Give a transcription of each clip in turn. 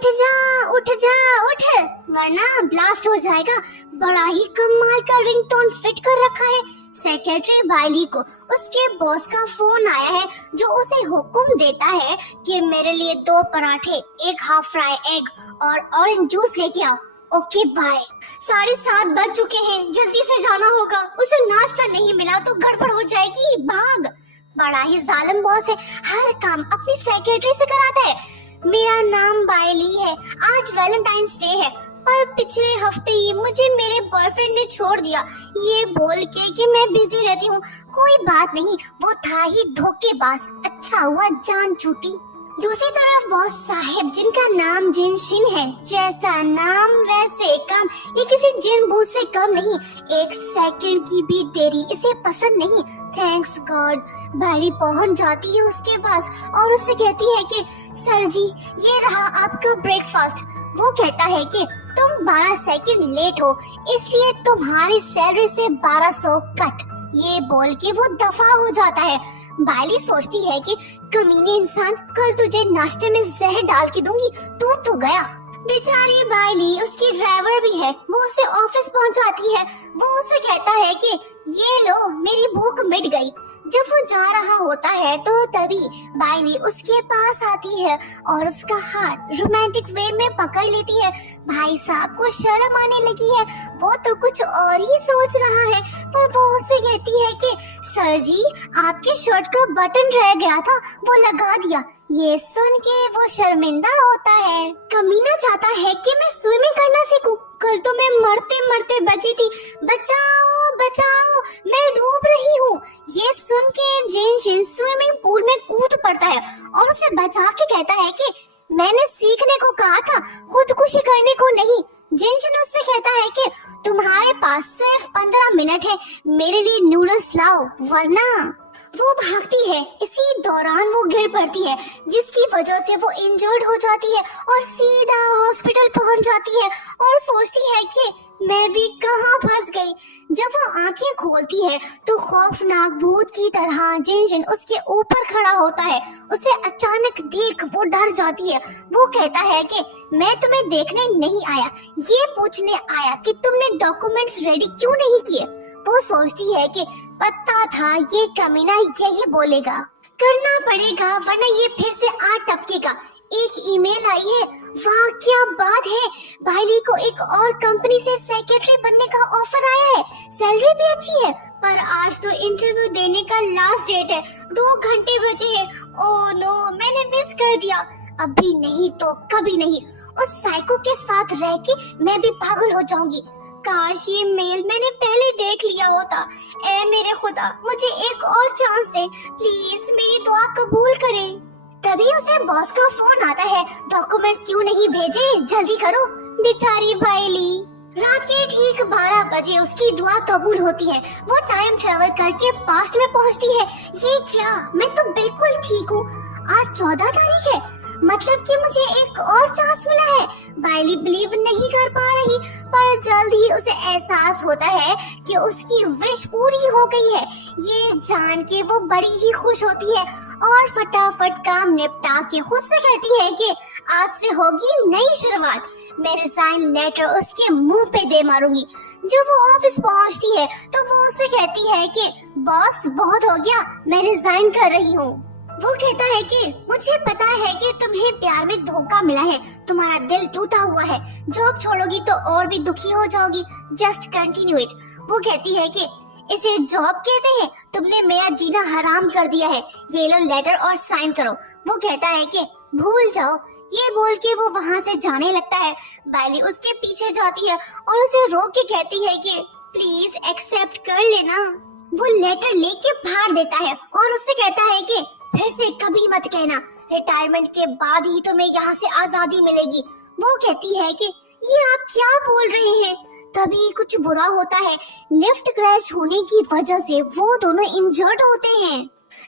उठ जा उठ जा उठ, वरना ब्लास्ट हो जाएगा। बड़ा ही कमाल का रिंगटोन फिट कर रखा है। सेक्रेटरी बाइली को उसके बॉस का फोन आया है, जो उसे हुक्म देता है कि मेरे लिए 2 पराठे, 1 हाफ फ्राई एग और ऑरेंज जूस लेके आओ। Okay bye. 7:30 बज चुके हैं, जल्दी से जाना होगा। उसे नाश्ता नहीं मिला तो गड़बड़ हो जाएगी, भाग। बड़ा ही जालिम बॉस है, हर काम अपनी सेक्रेटरी से कराता है। मेरा नाम बाइली है, आज वैलेंटाइंस डे है, पर पिछले हफ्ते ही मुझे मेरे बॉयफ्रेंड ने छोड़ दिया, ये बोल के कि मैं बिजी रहती हूँ। कोई बात नहीं, वो था ही धोखेबाज, अच्छा हुआ जान छूटी। दूसरी तरफ बॉस साहब, जिनका नाम जिनशिन है, जैसा नाम वैसे काम, ये किसी जिन बूझ से कम नहीं। 1 सेकंड की भी देरी इसे पसंद नहीं। Thanks God. बाइली पहुंच जाती है उसके पास और उससे कहती है कि सर जी, ये रहा आपका ब्रेकफास्ट। वो कहता है कि तुम 12 सेकंड लेट हो, इसलिए तुम्हारी सैलरी से 1200 कट। ये बोल के वो दफा हो जाता है। बाइली सोचती है कि कमीने इंसान, कल तुझे नाश्ते में जहर डाल के दूंगी, तू तो गया। बेचारी बाइली, उसकी ड्राइवर भी है, वो उसे ऑफिस पहुंचाती है। वो उसे कहता है कि ये लो, मेरी भूख मिट गई। जब वो जा रहा होता है तो तभी बाइली उसके पास आती है और उसका हाथ रोमांटिक वे में पकड़ लेती है। भाई साहब को शर्म आने लगी है, वो तो कुछ और ही सोच रहा है, पर वो उसे कहती है कि सर जी, आपके शर्ट का बटन रह गया था, वो लगा दिया। ये सुन के वो शर्मिंदा होता है। कमीना चाहता है कि मैं स्विमिंग करना सीखूं, कल तो मैं मरते मरते बची थी, बचाओ बचाओ, मैं डूब रही हूँ। ये सुन के जिनशिन स्विमिंग पूल में कूद पड़ता है और उसे बचा के कहता है कि मैंने सीखने को कहा था, खुदकुशी करने को नहीं। जिनशिन उससे कहता है कि तुम्हारे पास सिर्फ 15 मिनट है, मेरे लिए नूडल्स लाओ, वरना। वो भागती है, इसी दौरान वो गिर पड़ती है, जिसकी वजह से वो इंजर्ड हो जाती है और सीधा हॉस्पिटल पहुंच जाती है और सोचती है कि मैं भी कहां फंस गई। जब वो आंखें खोलती है तो खौफनाक भूत की तरह जिनशिन उसके ऊपर खड़ा होता है। उसे अचानक देख वो डर जाती है। वो कहता है कि मैं तुम्हें देखने नहीं आया, ये पूछने आया कि तुमने डॉक्यूमेंट्स रेडी क्यों नहीं किए। वो सोचती है कि पता था ये कमीना यही बोलेगा, करना पड़ेगा वरना ये फिर से आ टपकेगा। एक ईमेल आई है, वाह क्या बात है, बाइली को एक और कंपनी से सेक्रेटरी बनने का ऑफर आया है, सैलरी भी अच्छी है, पर आज तो इंटरव्यू देने का लास्ट डेट है, 2 घंटे बचे हैं। ओह नो, मैंने मिस कर दिया। अभी नहीं तो कभी नहीं, उस साइको के साथ रह के मैं भी पागल हो जाऊंगी। काश ये मेल मैंने पहले देख लिया होता। ऐ मेरे खुदा, मुझे एक और चांस दे, प्लीज मेरी दुआ कबूल करें। तभी उसे बॉस का फोन आता है, डॉक्यूमेंट्स क्यों नहीं भेजे, जल्दी करो। बेचारी बाइली, रात के ठीक 12 बजे उसकी दुआ कबूल होती है। वो टाइम ट्रेवल करके पास्ट में पहुंचती है। ये क्या, मैं तो बिल्कुल ठीक हूँ। आज 14 तारीख है, मतलब कि मुझे एक और चांस मिला है। बाइली बिलीव नहीं कर पा रही, पर जल्द ही उसे एहसास होता है कि उसकी विश पूरी हो गई है। ये जान के वो बड़ी ही खुश होती है और फटाफट काम निपटा के खुद से कहती है कि आज से होगी नई शुरुआत। मैं रिजाइन लेटर उसके मुंह पे दे मारूंगी। जब वो ऑफिस पहुंचती है तो वो उसे कहती है कि बॉस बहुत हो गया, मैं रिजाइन कर रही हूँ। वो कहता है कि मुझे पता है कि तुम्हें प्यार में धोखा मिला है, तुम्हारा दिल टूटा हुआ है, जॉब छोड़ोगी तो और भी दुखी हो जाओगी, जस्ट कंटिन्यू इट। वो कहती है कि इसे जॉब कहते हैं, तुमने मेरा जीना हराम कर दिया है, ये लो लेटर और साइन करो। वो कहता है कि भूल जाओ। ये बोल के वो वहाँ से जाने लगता है। बाइली उसके पीछे जाती है और उसे रोक के कहती है कि प्लीज एक्सेप्ट कर लेना। वो लेटर लेके फाड़ देता है और उससे कहता है कि फिर से कभी मत कहना, रिटायरमेंट के बाद ही तुम्हें यहाँ से आजादी मिलेगी। वो कहती है कि ये आप क्या बोल रहे हैं। तभी कुछ बुरा होता है, लिफ्ट क्रैश होने की वजह से वो दोनों इंजर्ड होते हैं।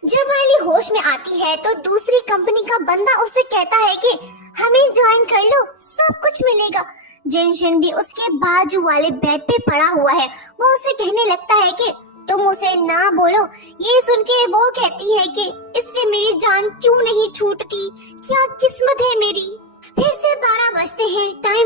जब बाइली होश में आती है तो दूसरी कंपनी का बंदा उसे कहता है कि हमें ज्वाइन कर लो, सब कुछ मिलेगा। जिनशिन भी उसके बाजू वाले बेड पे पड़ा हुआ है। वो उसे कहने लगता है कि तुम उसे ना बोलो। ये सुन के वो कहती है कि इससे मेरी जान क्यों नहीं छूटती, क्या किस्मत है मेरी। फिर से 12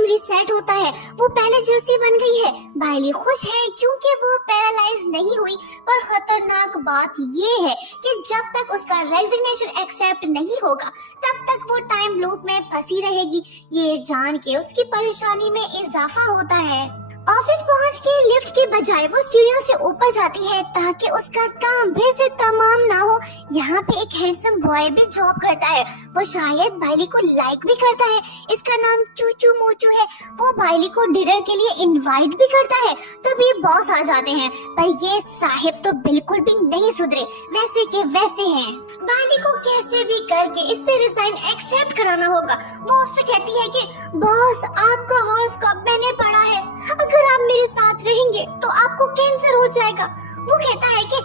रीसेट होता है, वो पहले जैसी बन गई है। बाइली खुश है क्योंकि वो पैरालाइज नहीं हुई, पर खतरनाक बात ये है कि जब तक उसका रेजिग्नेशन एक्सेप्ट नहीं होगा तब तक वो टाइम लूप में फंसी रहेगी। ये जान के उसकी परेशानी में इजाफा होता है। ऑफिस पहुंच के लिफ्ट के बजाय वो सीढ़ियों से ऊपर जाती है ताकि उसका काम फिर से तमाम ना हो। यहाँ पे एक हैंडसम बॉय भी जॉब करता है, वो शायद बाइली को लाइक भी करता है। इसका नाम चूचू मोचू है। वो बाइली को डिनर के लिए इनवाइट भी करता है। तभी बॉस आ जाते हैं, पर ये साहिब तो बिल्कुल भी नहीं सुधरे, वैसे के वैसे हैं। बाइली को कैसे भी करके इससे रिजाइन एक्सेप्ट कराना होगा। वो उससे कहती है कि बॉस, आपका हॉरोस्कोप मैंने पढ़ा है, अगर आप मेरे साथ रहेंगे तो आपको कैंसर हो जाएगा। वो कहता है कि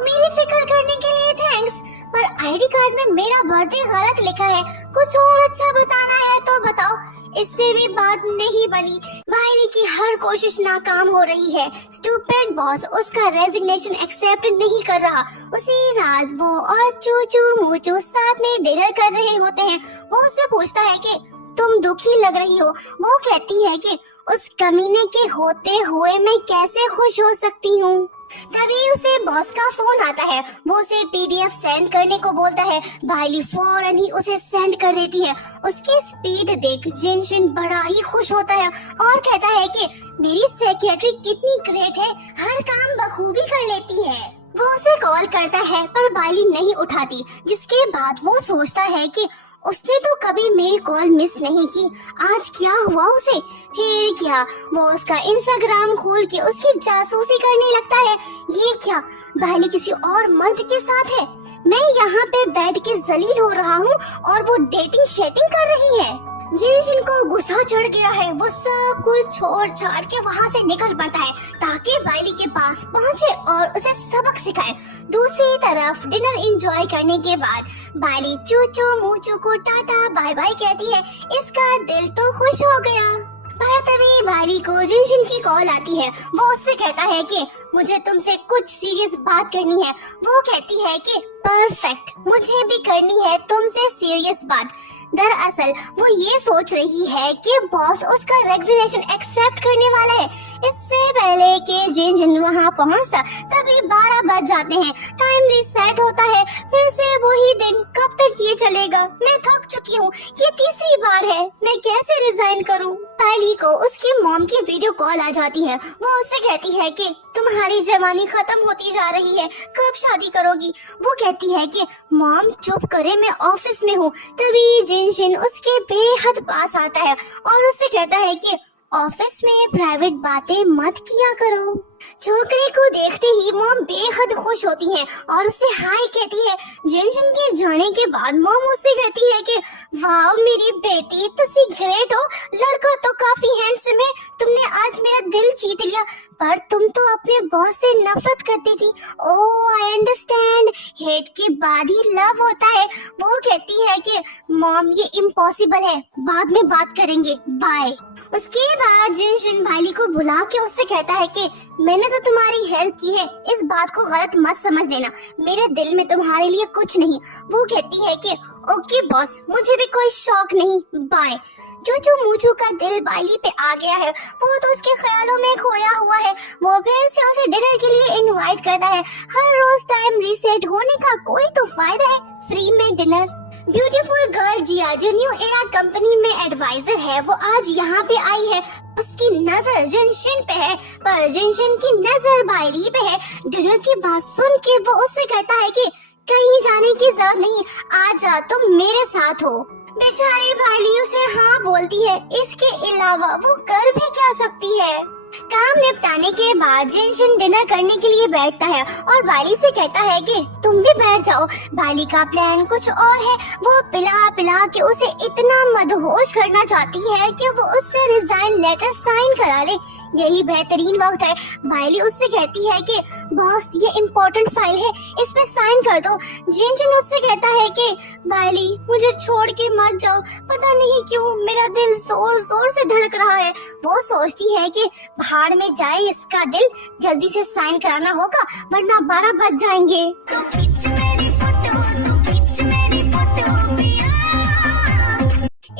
मेरी फिक्र करने के लिए थैंक्स, पर आईडी कार्ड में मेरा बर्थडे गलत लिखा है, कुछ और अच्छा बताना है तो बताओ। इससे भी बात नहीं बनी। बाइली की हर कोशिश नाकाम हो रही है। स्टूपिड बॉस उसका रेजिग्नेशन एक्सेप्ट नहीं कर रहा। उसी रात वो और चूचू मोचू साथ में डिनर कर रहे होते हैं। वो उससे पूछता है कि तुम दुखी लग रही हो। वो कहती है कि उस कमीने के होते हुए मैं कैसे खुश हो सकती हूँ। तभी उसे बॉस का फोन आता है। वो उसे पीडीएफ सेंड करने को बोलता है। बाइली फौरन ही उसे सेंड कर देती है। उसकी स्पीड देख जिनशिन बड़ा ही खुश होता है और कहता है कि मेरी सेक्रेटरी कितनी ग्रेट है, हर काम बखूबी कर लेती है। वो उसे कॉल करता है पर बाइली नहीं उठाती, जिसके बाद वो सोचता है कि उसने तो कभी मेरी कॉल मिस नहीं की, आज क्या हुआ उसे। फिर क्या, वो उसका इंस्टाग्राम खोल के उसकी जासूसी करने लगता है। ये क्या, बाइली किसी और मर्द के साथ है? मैं यहाँ पे बैठ के जलील हो रहा हूँ और वो डेटिंग शेटिंग कर रही है। जिनशिन को गुस्सा चढ़ गया है। वो सब कुछ छोड़ छाड़ के वहाँ से निकल पड़ता है ताकि बाइली के पास पहुँचे और उसे सबक सिखाए। दूसरी तरफ डिनर एंजॉय करने के बाद बाइली चूचू मूचू को टाटा बाय बाय कहती है। इसका दिल तो खुश हो गया। पर तभी बाइली को जिनशिन की कॉल आती है। वो उससे कहता है कि मुझे तुमसे कुछ सीरियस बात करनी है। वो कहती है कि परफेक्ट, मुझे भी करनी है तुमसे सीरियस बात। दरअसल वो ये सोच रही है कि बॉस उसका रेजिग्नेशन एक्सेप्ट करने वाला है। इससे पहले कि जिनशिन वहाँ पहुँचता तभी 12 बज जाते हैं। टाइम रीसेट होता है। फिर से वही दिन। कब तक ये चलेगा? मैं थक चुकी हूँ, ये तीसरी बार है। मैं कैसे रिजाइन करूँ? बाइली को उसकी मॉम की वीडियो कॉल आ जाती है। वो उससे कहती है कि तुम्हारी जवानी खत्म होती जा रही है, कब शादी करोगी? वो कहती है कि मॉम चुप करे, मैं ऑफिस में हूँ। तभी जिनशिन उसके बेहद पास आता है और उससे कहता है कि ऑफिस में प्राइवेट बातें मत किया करो। छोकरे को देखते ही मॉम बेहद खुश होती है और उससे हाय कहती है। जिनशिन के जाने के बाद मॉम उससे कहती है कि वाह मेरी बेटी, तुसी ग्रेट हो, लड़का तो काफी हैंडसम है, तुमने आज मेरा दिल जीत लिया। पर तुम तो अपने बॉस से नफरत करती थी। ओह आई अंडरस्टैंड, हेट के बाद ही लव होता है। वो कहती है कि मॉम ये इम्पॉसिबल है, बाद में बात करेंगे, बाय। उसके बाद जिनशिन बाइली को बुला के उससे कहता है कि मैंने तो तुम्हारी हेल्प की है, इस बात को गलत मत समझ लेना, मेरे दिल में तुम्हारे लिए कुछ नहीं। वो कहती है कि ओके बॉस, मुझे भी कोई शौक नहीं, बाय। चूचू मूचू का दिल बाइली पे आ गया है। वो तो उसके ख्यालों में खोया हुआ है। वो फिर से उसे डिनर के लिए इनवाइट करता है। हर रोज टाइम रीसेट होने का कोई तो फायदा है, फ्री में डिनर। ब्यूटीफुल गर्ल जिया जो न्यू एरा कंपनी में एडवाइजर है, वो आज यहाँ पे आई है। उसकी नजर जिनशिन पे है, पर जिनशिन की नजर बाइली पे है। डिनर की बात सुन के वो उससे कहता है कि कहीं जाने की जरूरत नहीं, आजा तुम मेरे साथ हो। बेचारी बाइली उसे हाँ बोलती है। इसके अलावा वो कर भी क्या सकती है? काम निपटाने के बाद जिनशिन डिनर करने के लिए बैठता है और बाइली से कहता है कि तुम भी बैठ जाओ। बाइली का प्लान कुछ और है। वो पिला पिला के उसे इतना मदहोश करना चाहती है कि वो उससे रिजाइन लेटर साइन करा ले। यही बेहतरीन वक्त है। बाइली उससे कहती है कि बॉस ये इम्पोर्टेंट फाइल है, इस पे साइन कर दो। जिनशिन उससे कहता है कि बाइली मुझे छोड़ के मत जाओ, पता नहीं क्यों मेरा दिल जोर जोर से धड़क रहा है। वो सोचती है कि भाड़ में जाए इसका दिल, जल्दी से साइन कराना होगा वरना 12 बज जाएंगे। तो खींच मेरी फोटो, तो खींच मेरी फोटो पिया।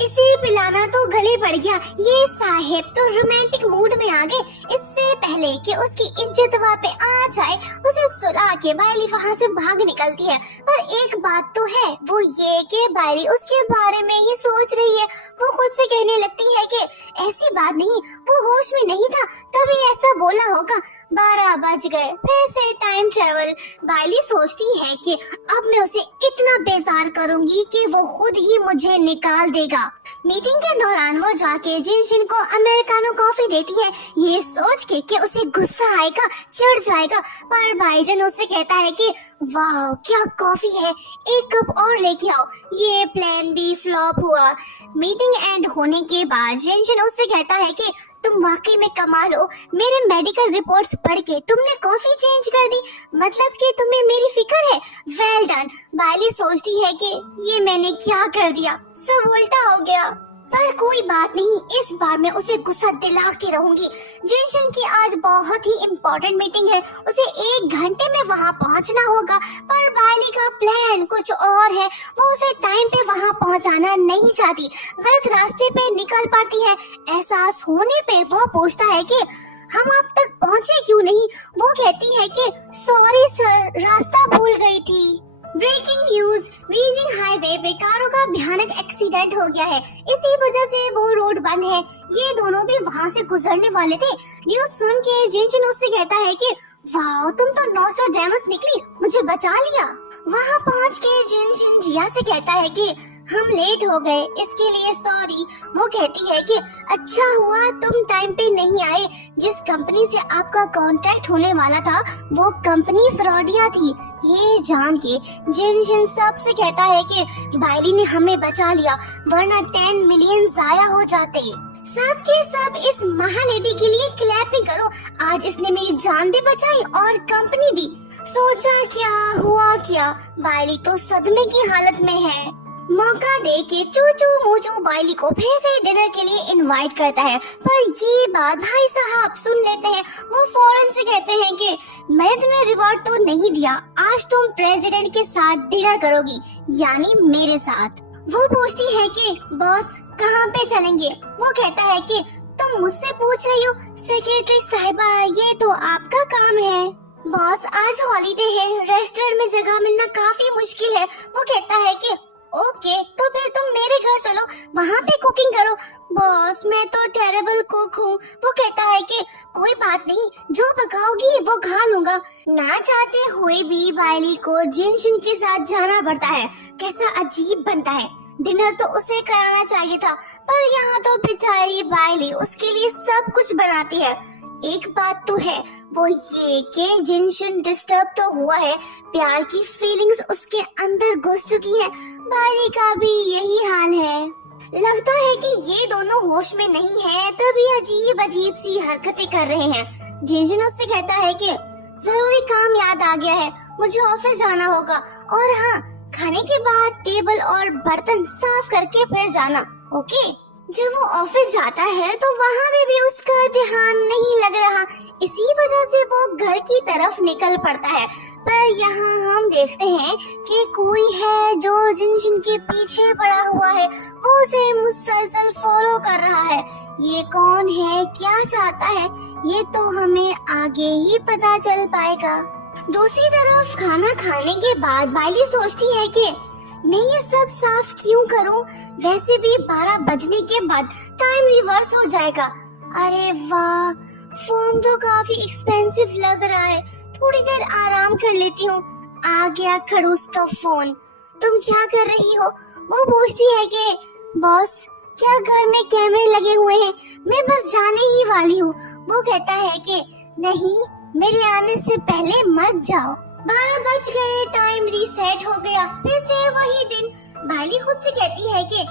इसे पिलाना तो गले पड़ गया। ये साहिब तो रोमांटिक मूड में आ गए। इससे पहले कि उसकी इज्जत वहाँ पे आ जाए, उसे सुला के बायली वहाँ से भाग निकलती है। पर एक बात तो है, वो ये कि बायली उसके बारे में ही सोच रही है। वो खुद से कहने लगती है कि ऐसी बात नहीं, वो होश में नहीं था तभी ऐसा बोला होगा। 12 बज गए, फिर से टाइम ट्रेवल। बायली सोचती है कि अब मैं उसे इतना बेजार करूंगी कि वो खुद ही मुझे निकाल देगा। मीटिंग के दौरान वो जाके जिनशिन को अमेरिकानो कॉफी देती है, ये सोच के कि उसे गुस्सा आएगा, चिढ़ जाएगा। पर भाईजान उससे कहता है कि वाह क्या कॉफी है, एक कप और लेके आओ। ये प्लान भी फ्लॉप हुआ। मीटिंग एंड होने के बाद जिनशिन उससे कहता है कि तुम वाकई में कमाल हो, मेरे मेडिकल रिपोर्ट्स पढ़ के तुमने कॉफी चेंज कर दी, मतलब कि तुम्हें मेरी फिक्र है। Well done. बायली सोचती है कि ये मैंने क्या कर दिया, सब उल्टा हो गया। पर कोई बात नहीं, इस बार मैं उसे गुस्सा दिला के रहूंगी। जिनशन की आज बहुत ही इम्पोर्टेंट मीटिंग है, उसे 1 घंटे में वहाँ पहुँचना होगा। पर बायली का प्लान कुछ और है, वो उसे टाइम पे वहाँ पहुँचाना नहीं चाहती, गलत रास्ते पे निकल पड़ती है। एहसास होने पे वो पूछता है कि हम अब तक पहुँचे क्यों नहीं। वो कहती है कि सॉरी सर, रास्ता भूल गई थी। ब्रेकिंग न्यूज, बीजिंग हाईवे पे कारों का भयानक एक्सीडेंट हो गया है, इसी वजह से वो रोड बंद है। ये दोनों भी वहाँ से गुजरने वाले थे। न्यूज सुन के जिनशन उससे कहता है कि वाह तुम तो नॉस्ट्राडेमस निकली, मुझे बचा लिया। वहाँ पहुँच के जिनशन जिया से कहता है कि हम लेट हो गए, इसके लिए सॉरी। वो कहती है कि अच्छा हुआ तुम टाइम पे नहीं आए, जिस कंपनी से आपका कॉन्ट्रैक्ट होने वाला था वो कंपनी फ्रॉडिया थी। ये जान के जिनशन सबसे कहता है कि बायली ने हमें बचा लिया, वरना 10 मिलियन जाया हो जाते। सब के सब इस महालेडी के लिए क्लैपिंग करो, आज इसने मेरी जान भी बचाई और कंपनी भी। सोचा क्या हुआ क्या, बायली तो सदमे की हालत में है। मौका दे के चूचू मूचू बायली को फिर से डिनर के लिए इनवाइट करता है। पर ये बात भाई साहब सुन लेते हैं। वो फौरन से कहते हैं कि मैंने तुम्हें रिवॉर्ड तो नहीं दिया, आज तुम प्रेसिडेंट के साथ डिनर करोगी, यानी मेरे साथ। वो पूछती है कि बॉस कहाँ पे चलेंगे। वो कहता है कि तुम मुझसे पूछ रही हो सेक्रेटरी साहिबा, ये तो आपका काम है। बॉस आज हॉलीडे है, रेस्टोरेंट में जगह मिलना काफी मुश्किल है। वो कहता है कि ओके तो फिर तुम मेरे घर चलो, वहाँ पे कुकिंग करो। बॉस मैं तो टेरेबल कुक हूँ। वो कहता है कि कोई बात नहीं, जो पकाओगी वो खा लूंगा। ना चाहते हुए भी बायली को जिनशन के साथ जाना पड़ता है। कैसा अजीब बनता है, डिनर तो उसे कराना चाहिए था, पर यहाँ तो बेचारी बायली उसके लिए सब कुछ बनाती है। एक बात तो है, वो ये कि जिनशन डिस्टर्ब तो हुआ है, प्यार की फीलिंग्स उसके अंदर घुस चुकी है। बायली का भी यही हाल है। लगता है कि ये दोनों होश में नहीं है, तभी अजीब अजीब सी हरकतें कर रहे हैं। जिनशन उससे कहता है कि जरूरी काम याद आ गया है, मुझे ऑफिस जाना होगा, और हाँ खाने के बाद टेबल और बर्तन साफ करके फिर जाना, ओके। जब वो ऑफिस जाता है तो वहाँ में भी उसका ध्यान नहीं लग रहा, इसी वजह से वो घर की तरफ निकल पड़ता है। पर यहाँ हम देखते हैं कि कोई है जो जिनशन के पीछे पड़ा हुआ है, वो उसे मुसलसल फॉलो कर रहा है। ये कौन है, क्या चाहता है, ये तो हमें आगे ही पता चल पाएगा। दूसरी तरफ खाना खाने के बाद बायली सोचती है कि मैं ये सब साफ क्यों करूं, वैसे भी 12 बजने के बाद टाइम रिवर्स हो जाएगा। अरे वाह, फोन तो काफी एक्सपेंसिव लग रहा है, थोड़ी देर आराम कर लेती हूँ। आ गया खड़ूस का फोन। तुम क्या कर रही हो? वो पूछती है कि बॉस क्या घर में कैमरे लगे हुए हैं, मैं बस जाने ही वाली हूँ। वो कहता है कि नहीं, मेरे आने से पहले मत जाओ। 12 बज गए, टाइम रीसेट हो गया, फिर से वही दिन। बायली खुद से कहती है कि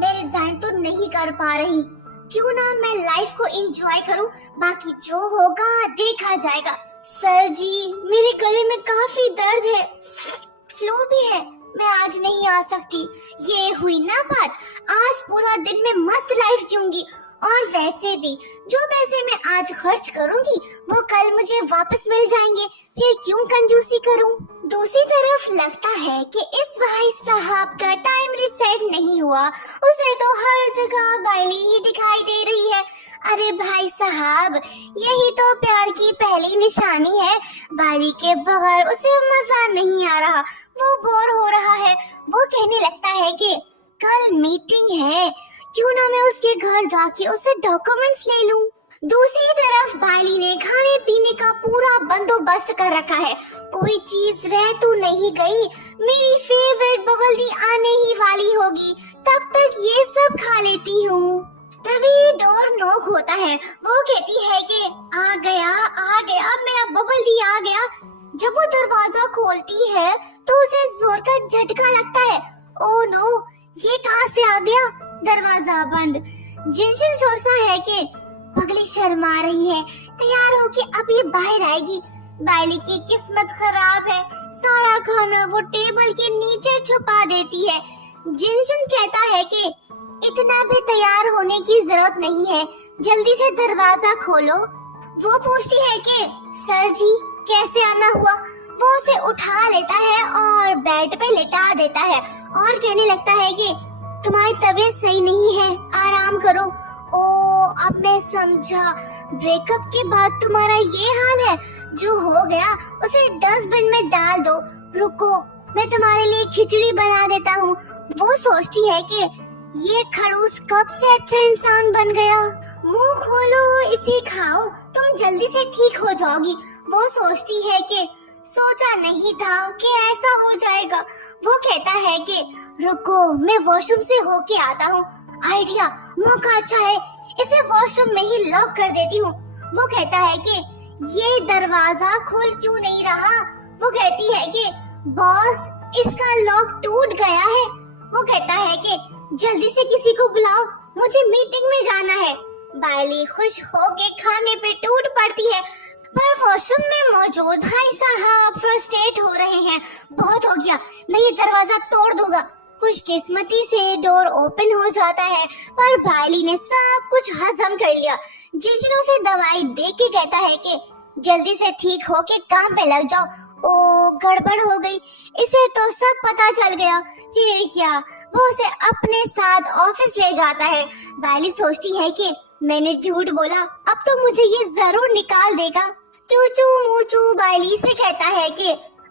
मैं रिजाइन तो नहीं कर पा रही, क्यों ना मैं लाइफ को एंजॉय करूं, बाकी जो होगा देखा जाएगा। सर जी मेरे गले में काफी दर्द है, फ्लू भी है, मैं आज नहीं आ सकती। ये हुई ना बात, आज पूरा दिन मैं मस्त लाइफ जीऊंगी, और वैसे भी जो पैसे मैं आज खर्च करूंगी वो कल मुझे वापस मिल जाएंगे, फिर क्यों कंजूसी करूं। दूसरी तरफ लगता है कि इस भाई साहब का टाइम रिसेट नहीं हुआ, उसे तो हर जगह बाइली ही दिखाई दे रही है। अरे भाई साहब, यही तो प्यार की पहली निशानी है। बाइली के बगैर उसे मजा नहीं आ रहा, वो बोर हो रहा है। वो कहने लगता है कि कल मीटिंग है, क्यों ना मैं उसके घर जाके उससे डॉक्यूमेंट्स ले लूं। दूसरी तरफ बाइली ने खाने पीने का पूरा बंदोबस्त कर रखा है, कोई चीज रह तो नहीं गई। मेरी फेवरेट बबल टी आने ही वाली होगी, तब तक ये सब खा लेती हूँ। तभी डोर नॉक होता है। वो कहती है कि आ गया मेरा बबल टी आ गया। जब वो दरवाजा खोलती है तो उसे जोर का झटका लगता है। ओह नो, ये कहाँ से आ गया? दरवाजा बंद। जिनजिन सोचता है कि पगली शर्मा रही है, तैयार होके अब ये बाहर आएगी। बाइली की किस्मत खराब है, सारा खाना वो टेबल के नीचे छुपा देती है। जिनजिन कहता है कि इतना भी तैयार होने की जरूरत नहीं है, जल्दी से दरवाजा खोलो। वो पूछती है कि सर जी कैसे आना हुआ। वो उसे उठा लेता है और बेड पे लेटा देता है और कहने लगता है कि तुम्हारी तबीयत सही नहीं है, आराम करो। ओ, अब मैं समझा, ब्रेकअप के बाद तुम्हारा ये हाल है। जो हो गया उसे डस्टबिन में डाल दो। रुको, मैं तुम्हारे लिए खिचड़ी बना देता हूँ। वो सोचती है कि ये खड़ूस कब से अच्छा इंसान बन गया। मुंह खोलो, इसे खाओ, तुम जल्दी से ठीक हो जाओगी। वो सोचती है कि सोचा नहीं था कि ऐसा हो जाएगा। वो कहता है कि रुको, मैं वॉशरूम से होके आता हूँ। आइडिया, मौका अच्छा है, इसे वॉशरूम में ही लॉक कर देती हूँ। वो कहता है कि ये दरवाजा खुल क्यों नहीं रहा। वो कहती है कि बॉस, इसका लॉक टूट गया है। वो कहता है कि जल्दी से किसी को बुलाओ, मुझे मीटिंग में जाना है। बाइली खुश होके खाने पे टूट पड़ती है, पर वॉशरूम में मौजूद भाई साहब फ्रस्ट्रेट हो रहे हैं। बहुत हो गया, मैं ये दरवाजा तोड़ दूंगा। खुशकिस्मती से डोर ओपन हो जाता है, पर बाइली ने सब कुछ हजम कर लिया। जिजनों से दवाई दे के कहता है कि जल्दी से ठीक हो के काम पे लग जाओ। ओ, गड़बड़ हो गई, इसे तो सब पता चल गया। फिर क्या, वो उसे अपने साथ ऑफिस ले जाता है। बाइली सोचती है कि मैंने झूठ बोला, अब तो मुझे ये जरूर निकाल देगा। चूचू मूचू बाइली से कहता है कि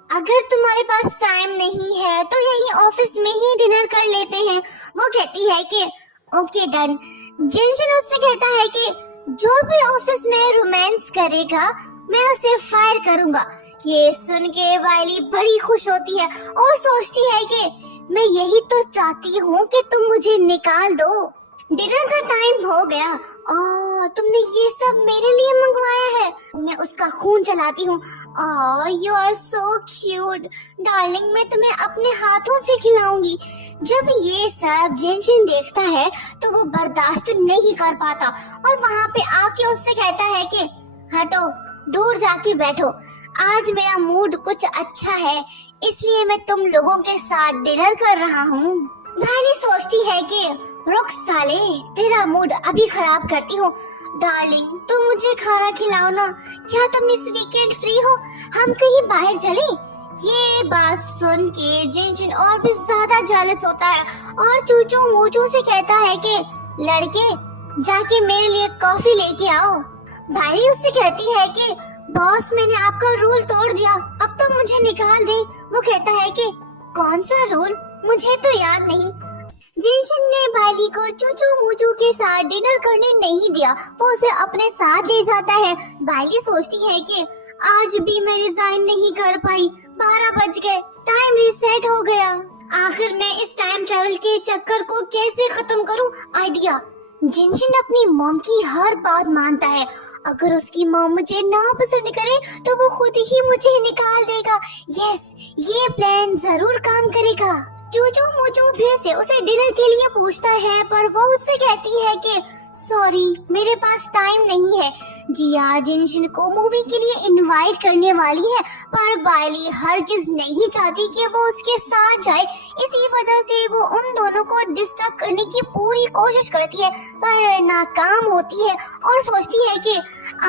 अगर तुम्हारे पास टाइम नहीं है तो यही ऑफिस में ही डिनर कर लेते हैं। वो कहती है कि ओके डन। जिनजिन उससे कहता है कि जो भी ऑफिस में रोमांस करेगा मैं उसे फायर करूंगा। ये सुन के बाइली बड़ी खुश होती है और सोचती है कि मैं यही तो चाहती हूँ कि तुम मुझे निकाल दो। डिनर का टाइम हो गया। ओह, तुमने ये सब मेरे लिए मंगवाया है। मैं उसका खून चलाती हूँ। Oh, you are so cute darling, मैं तुम्हें अपने हाथों से खिलाऊंगी। जब ये सब जिनजिन देखता है तो वो बर्दाश्त नहीं कर पाता और वहाँ पे आके उससे कहता है कि हटो, दूर जाके बैठो। आज मेरा मूड कुछ अच्छा है, इसलिए मैं तुम लोगों के साथ डिनर कर रहा हूँ। भाई सोचती है कि रुक साले, तेरा मूड अभी खराब करती हूँ। डार्लिंग, तुम मुझे खाना खिलाओ ना। क्या तुम इस वीकेंड फ्री हो? हम कहीं बाहर चले? ये बात सुन के जिनजिन और भी ज्यादा जेलस होता है और चूचू मूचू से कहता है कि लड़के, जाके मेरे लिए कॉफी लेके आओ। भाई उससे कहती है कि बॉस, मैंने आपका रूल तोड़ दिया, अब तो मुझे निकाल दे। वो कहता है कि कौन सा रूल? मुझे तो याद नहीं। जिनजिन ने बाइली को चूचू मूचू के साथ डिनर करने नहीं दिया, वो उसे अपने साथ ले जाता है। बाइली सोचती है कि आज भी मैं रिजाइन नहीं कर पाई, 12 बज गए, टाइम रीसेट हो गया। आखिर मैं इस टाइम ट्रेवल के चक्कर को कैसे खत्म करूं? आइडिया, जिनजिन अपनी मॉम की हर बात मानता है। अगर उसकी मॉम मुझे ना पसंद करे तो वो खुद ही मुझे निकाल देगा। यस, ये प्लान जरूर काम करेगा। चूचू मूचू फिर से उसे डिनर के लिए पूछता है, पर वो उससे कहती है कि सॉरी मेरे पास टाइम नहीं है। जिया जिनशिन को मूवी के लिए इनवाइट करने वाली है, पर बाइली हरगिज नहीं चाहती कि वो उसके साथ जाए। इसी वजह से वो उन दोनों को डिस्टर्ब करने की पूरी कोशिश करती है, पर नाकाम होती है और सोचती है कि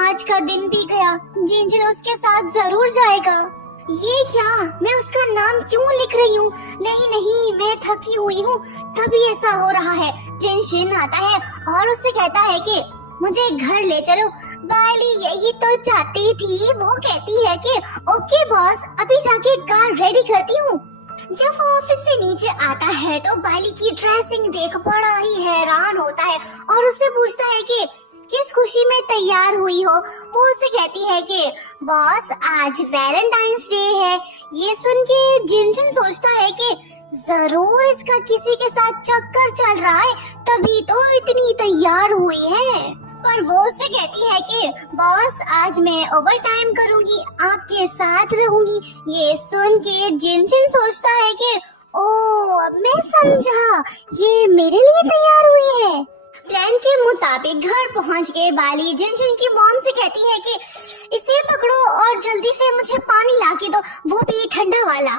आज का दिन भी गया, जिनशिन उसके साथ जरूर जाएगा। ये क्या, मैं उसका नाम क्यों लिख रही हूँ? नहीं नहीं, मैं थकी हुई हूँ, तभी ऐसा हो रहा है। जिनशिन आता है और उससे कहता है कि मुझे घर ले चलो। बाइली यही तो चाहती थी। वो कहती है कि ओके बॉस, अभी जाके कार रेडी करती हूँ। जब वो ऑफिस से नीचे आता है तो बाइली की ड्रेसिंग देख बड़ा ही हैरान होता है और उससे पूछता है कि किस खुशी में तैयार हुई हो। वो उससे कहती है कि बॉस आज वैलेंटाइंस डे है। ये सुन के जिनशिन सोचता है कि जरूर इसका किसी के साथ चक्कर चल रहा है, तभी तो इतनी तैयार हुई है। पर वो उससे कहती है कि बॉस आज मैं ओवर टाइम करूंगी, आपके साथ रहूंगी। ये सुन के जिनशिन सोचता है कि ओह अब मैं समझा, ये मेरे लिए तैयार हुई है। प्लान के मुताबिक घर पहुंच के बाइली जिनशिन की मॉम से कहती है कि इसे पकड़ो और जल्दी से मुझे पानी ला के दो, वो भी ठंडा वाला।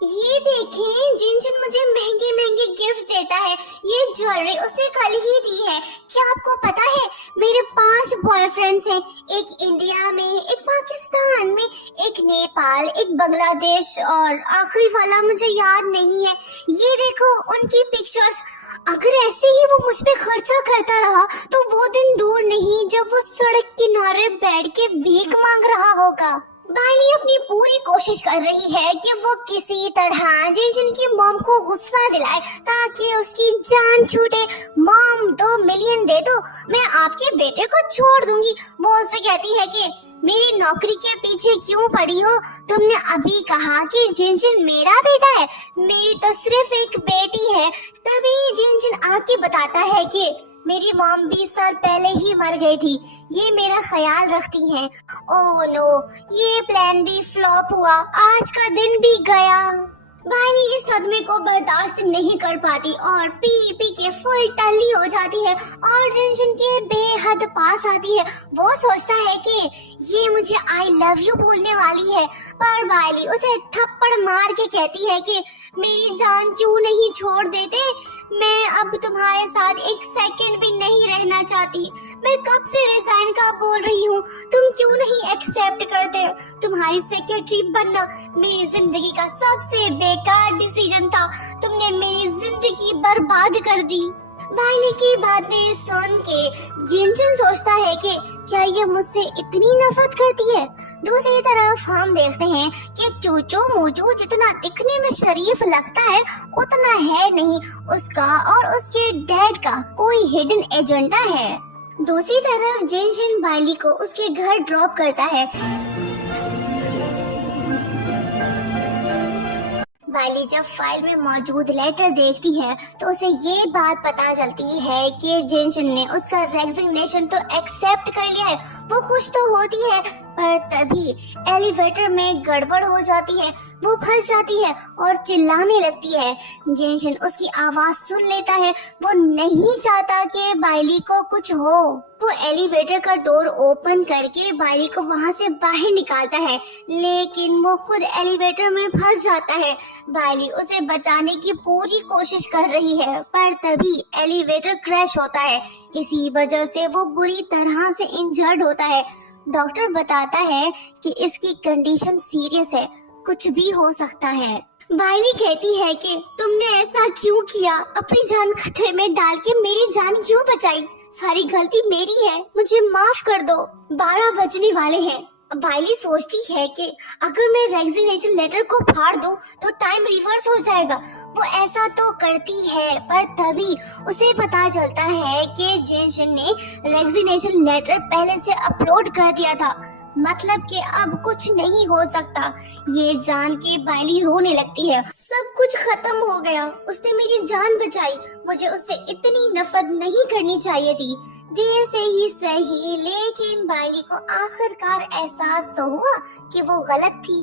ये देखें, जिनशिन मुझे महंगे महंगे गिफ्ट देता है। ये ज्वेलरी उसने कल ही दी है। क्या आपको पता है मेरे 5 बॉयफ्रेंड्स हैं, एक इंडिया में, एक पाकिस्तान में, एक नेपाल, एक बांग्लादेश और आखिरी वाला मुझे याद नहीं है। ये देखो उनकी पिक्चर्स। अगर ऐसे ही वो मुझ पे खर्चा करता रहा तो वो दिन दूर नहीं जब वो सड़क किनारे बैठ के भीख मांग रहा होगा। बाइली अपनी पूरी कोशिश कर रही है कि वो किसी तरह जिनशिन की मॉम को गुस्सा दिलाए ताकि उसकी जान छूटे। मॉम 2 मिलियन दे दो, मैं आपके बेटे को छोड़ दूंगी। वो उससे कहती है कि मेरी नौकरी के पीछे क्यों पड़ी हो? तुमने अभी कहा कि जिनशिन मेरा बेटा है, मेरी तो सिर्फ एक बेटी है। तभी जिनशिन आके बताता है कि मेरी मॉम 20 साल पहले ही मर गई थी, ये मेरा ख्याल रखती हैं। ओह नो, ये प्लान भी फ्लॉप हुआ, आज का दिन भी गया। बाइली इस सदमे को बर्दाश्त नहीं कर पाती और पी पी के फुल टल्ली हो जाती है और जिनशिन के बेहद पास आती है। वो सोचता है कि ये मुझे आई लव यू बोलने वाली है, पर बाइली उसे थप्पड़ मार के कहती है कि मेरी जान क्यों नहीं छोड़ देते? मैं अब तुम्हारे साथ एक सेकंड भी नहीं रहना चाहती। मैं कब से रिजाइन का बोल रही हूँ, तुम क्यों नहीं एक्सेप्ट करते? तुम्हारी सेक्रेटरी बनना मेरी जिंदगी का सबसे बेकार डिसीजन था। तुमने मेरी जिंदगी बर्बाद कर दी। बाइली की बातें सुन के जिनशिन सोचता है कि क्या ये मुझसे इतनी नफरत करती है? दूसरी तरफ हम देखते हैं कि चूचू मूचू जितना दिखने में शरीफ लगता है उतना है नहीं। उसका और उसके डैड का कोई हिडन एजेंडा है। दूसरी तरफ जिनशिन बाइली को उसके घर ड्रॉप करता है। बाइली जब फाइल में मौजूद लेटर देखती है तो उसे ये बात पता चलती है कि जिनशिन ने उसका रेजिग्नेशन तो एक्सेप्ट कर लिया है। वो खुश तो होती है, पर तभी एलिवेटर में गड़बड़ हो जाती है। वो फंस जाती है और चिल्लाने लगती है। जिनशिन उसकी आवाज सुन लेता है। वो नहीं चाहता कि बाइली को कुछ हो। वो एलिवेटर का डोर ओपन करके बाइली को वहां से बाहर निकालता है, लेकिन वो खुद एलिवेटर में फंस जाता है। बाइली उसे बचाने की पूरी कोशिश कर रही है, पर तभी एलिवेटर क्रैश होता है। इसी वजह से वो बुरी तरह से इंजर्ड होता है। डॉक्टर बताता है कि इसकी कंडीशन सीरियस है, कुछ भी हो सकता है। बाइली कहती है कि तुमने ऐसा क्यों किया? अपनी जान खतरे में डाल के मेरी जान क्यों बचाई? सारी गलती मेरी है, मुझे माफ कर दो। 12 बजने वाले हैं। बाइली सोचती है कि अगर मैं रेजिग्नेशन लेटर को फाड़ दूं तो टाइम रिवर्स हो जाएगा। वो ऐसा तो करती है, पर तभी उसे पता चलता है कि जिनशिन ने रेजिग्नेशन लेटर पहले से अपलोड कर दिया था, मतलब कि अब कुछ नहीं हो सकता। ये जान के बाइली रोने लगती है। सब कुछ खत्म हो गया, उसने मेरी जान बचाई। मुझे उससे इतनी नफरत नहीं करनी चाहिए थी। देर से ही सही, लेकिन बाइली को आखिरकार एहसास तो हुआ कि वो गलत थी।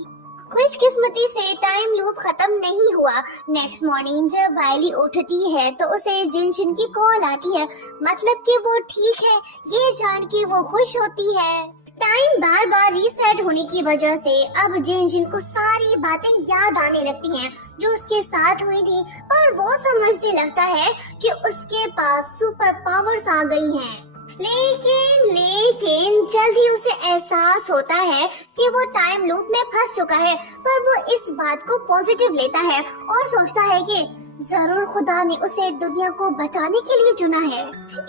खुश किस्मती से टाइम लूप खत्म नहीं हुआ। नेक्स्ट मॉर्निंग जब बाइली उठती है तो उसे जिनशिन की कॉल आती है, मतलब कि वो ठीक है, ये जान के वो खुश होती है। टाइम बार बार रीसेट होने की वजह से अब जिनशिन को सारी बातें याद आने लगती हैं जो उसके साथ हुई थी, पर वो समझने लगता है कि उसके पास सुपर पावर्स आ गई हैं। लेकिन जल्दी उसे एहसास होता है कि वो टाइम लूप में फंस चुका है, पर वो इस बात को पॉजिटिव लेता है और सोचता है कि जरूर खुदा ने उसे दुनिया को बचाने के लिए चुना है।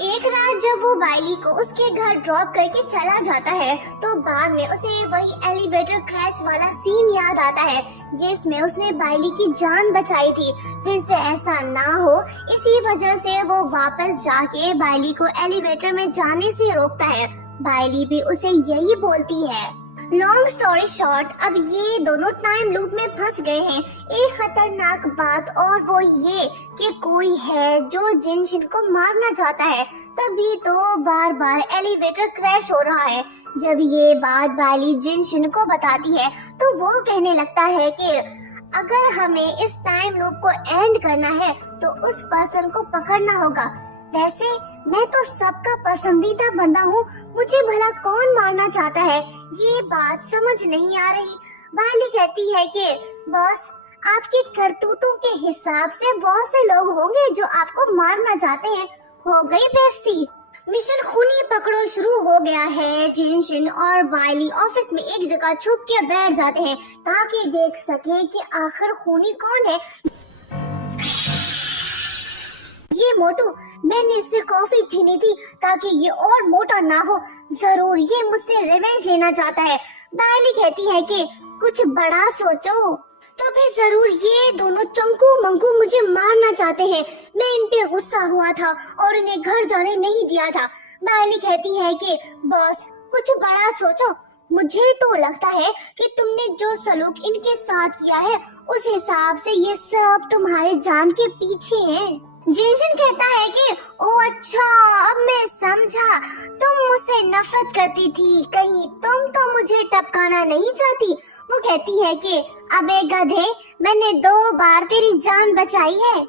एक रात जब वो बाइली को उसके घर ड्रॉप करके चला जाता है तो बाद में उसे वही एलिवेटर क्रैश वाला सीन याद आता है जिसमें उसने बाइली की जान बचाई थी। फिर से ऐसा ना हो, इसी वजह से वो वापस जाके बाइली को एलिवेटर में जाने से रोकता है। बाइली भी उसे यही बोलती है। लॉन्ग स्टोरी शॉर्ट, अब ये दोनों टाइम लूप में फंस गए हैं। एक खतरनाक बात और वो ये कि कोई है जो जिनशिन को मारना चाहता है, तभी तो बार बार एलिवेटर क्रैश हो रहा है। जब ये बात बाइली जिनशिन को बताती है तो वो कहने लगता है कि अगर हमें इस टाइम लूप को एंड करना है तो उस पर्सन को पकड़ना होगा। वैसे मैं तो सबका पसंदीदा बंदा हूँ, मुझे भला कौन मारना चाहता है, ये बात समझ नहीं आ रही। बाइली कहती है कि बॉस, आपके करतूतों के हिसाब से बहुत से लोग होंगे जो आपको मारना चाहते हैं। हो गई बेइज्जती। मिशन खूनी पकड़ो शुरू हो गया है। जिनशिन और बाइली ऑफिस में एक जगह छुप के बैठ जाते हैं ताकि देख सके कि आखिर खूनी कौन है। ये मोटू, मैंने इससे कॉफी छीनी थी ताकि ये और मोटा ना हो, जरूर ये मुझसे रिवेंज लेना चाहता है। बाइली कहती है कि कुछ बड़ा सोचो, तो फिर जरूर ये दोनों चंकू मंकू मुझे मारना चाहते हैं। मैं इन पे गुस्सा हुआ था और इन्हें घर जाने नहीं दिया था। बाइली कहती है कि बॉस, कुछ बड़ा सोचो, मुझे तो लगता है कि तुमने जो सलूक इनके साथ किया है उस हिसाब से ये सब तुम्हारे जान के पीछे हैं। जिनशिन कहता है कि ओ अच्छा, अब मैं समझा, तुम मुझसे नफरत करती थी, कहीं तुम तो मुझे टपकाना नहीं चाहती। वो कहती है कि अबे गधे, मैंने 2 बार तेरी जान बचाई है।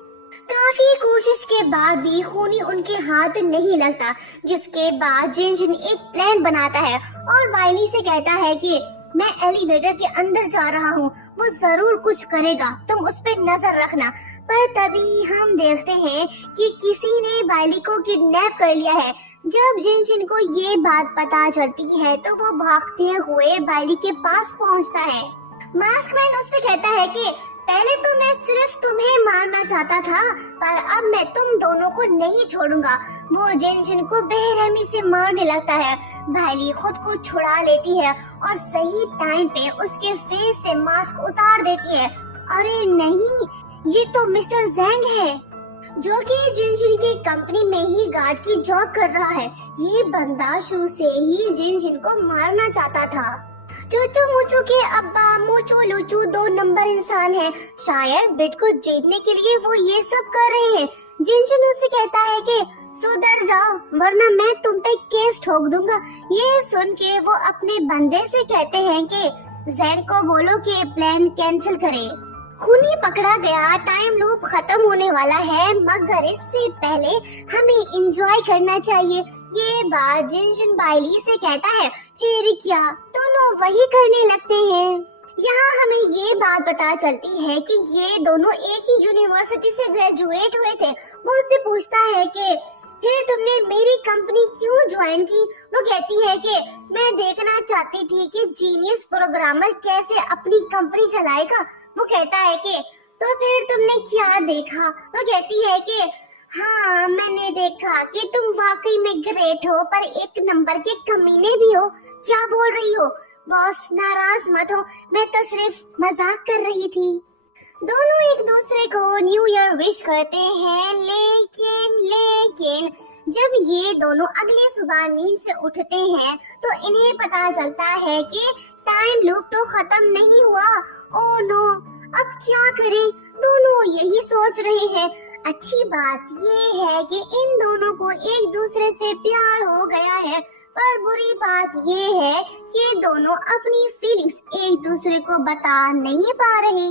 काफी कोशिश के बाद भी खूनी उनके हाथ नहीं लगता, जिसके बाद जिनशिन एक प्लान बनाता है और बाइली से कहता है कि मैं एलिवेटर के अंदर जा रहा हूँ, वो जरूर कुछ करेगा, तुम उस पे नजर रखना। पर तभी हम देखते हैं कि किसी ने बाइली को किडनैप कर लिया है। जब जिनशिन को ये बात पता चलती है तो वो भागते हुए बाइली के पास पहुँचता है। मास्कमैन उससे कहता है कि पहले तो मैं सिर्फ तुम्हें मारना चाहता था, पर अब मैं तुम दोनों को नहीं छोड़ूंगा। वो जिनशिन को बेरहमी से मारने लगता है। बाइली खुद को छुड़ा लेती है और सही टाइम पे उसके फेस से मास्क उतार देती है। अरे नहीं, ये तो मिस्टर ज़ैंग है जो कि जिनशिन की कंपनी में ही गार्ड की जॉब कर रहा है। ये बंदा शुरू से ही जिनशिन को मारना चाहता था। चूचू मुचू के अब्बा मुचू लुचू 2 नंबर इंसान है। शायद बिट को जीतने के लिए वो ये सब कर रहे हैं। जिनशिन उससे कहता है कि सुधर जाओ वरना मैं तुम पे केस ठोक दूंगा। ये सुन के वो अपने बंदे से कहते हैं कि ज़ैन को बोलो कि प्लान कैंसिल करे। खूनी पकड़ा गया, टाइम लूप खत्म होने वाला है, मगर इससे पहले हमें एंजॉय करना चाहिए। ये बात जिनशिन बाइली से कहता है। फिर क्या दोनों वही करने लगते हैं। यहाँ हमें ये बात पता चलती है कि ये दोनों एक ही यूनिवर्सिटी से ग्रेजुएट हुए थे। वो उससे पूछता है कि फिर तुमने मेरी कंपनी क्यों ज्वाइन की। वो कहती है कि मैं देखना चाहती थी कि जीनियस प्रोग्रामर कैसे अपनी कंपनी चलाएगा। वो कहता है कि तो फिर तुमने क्या देखा। वो कहती है कि हाँ, मैंने देखा कि तुम वाकई में ग्रेट हो, पर 1 नंबर के कमीने भी हो। क्या बोल रही हो बॉस, नाराज मत हो, मैं तो सिर्फ मजाक कर रही थी। दोनों एक दूसरे को न्यू ईयर विश करते हैं, लेकिन जब ये दोनों अगले सुबह नींद से उठते हैं तो इन्हें पता चलता है कि टाइम लूप तो खत्म नहीं हुआ। ओह नो, अब क्या करें। दोनों यही सोच रहे हैं। अच्छी बात ये है कि इन दोनों को एक दूसरे से प्यार हो गया है, पर बुरी बात ये है कि दोनों अपनी फीलिंग्स एक दूसरे को बता नहीं पा रहे।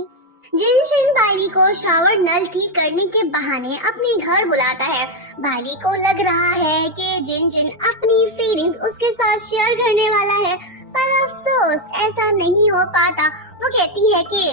जिनशिन बाइली को शावर नल ठीक करने के बहाने अपने घर बुलाता है। बाइली को लग रहा है कि जिनशिन अपनी फीलिंग्स उसके साथ शेयर करने वाला है, पर अफसोस ऐसा नहीं हो पाता। वो कहती है कि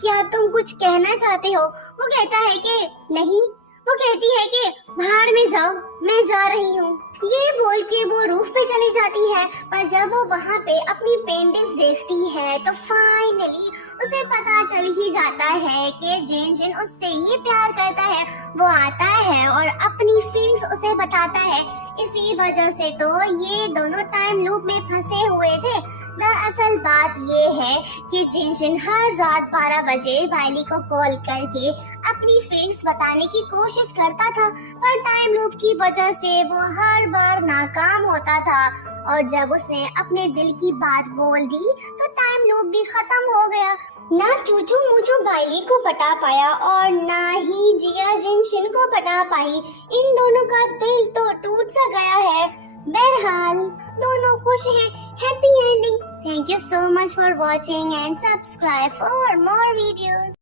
क्या तुम कुछ कहना चाहते हो? वो कहता है कि नहीं। वो कहती है कि भाड़ में जाओ, मैं जा रही हूँ। ये बोल के वो रूफ पे चली जाती है, पर जब वो वहाँ पे अपनी पेंटिंग्स देखती है तो फाइनली उसे पता चल ही जाता है कि जिनशिन उससे ही प्यार करता है। वो आता है और अपनी फीलिंग्स उसे बताता है। इसी वजह से तो ये दोनों टाइम लूप में फंसे हुए थे। दरअसल बात ये है कि जिनशिन हर रात 12 बजे बाइली को कॉल करके अपनी फीलिंग्स बताने की कोशिश करता था, पर टाइम लूप की वजह से वो हर बार नाकाम होता था। और जब उसने अपने दिल की बात बोल दी तो टाइम लूप भी खत्म हो गया। ना चूचू मुचू बाइली को पटा पाया और ना ही जिया जिनशिन को पटा पाई। इन दोनों का दिल तो टूट सा गया है। बहरहाल दोनों खुश हैं, happy ending. Thank you so much for watching and subscribe for more videos.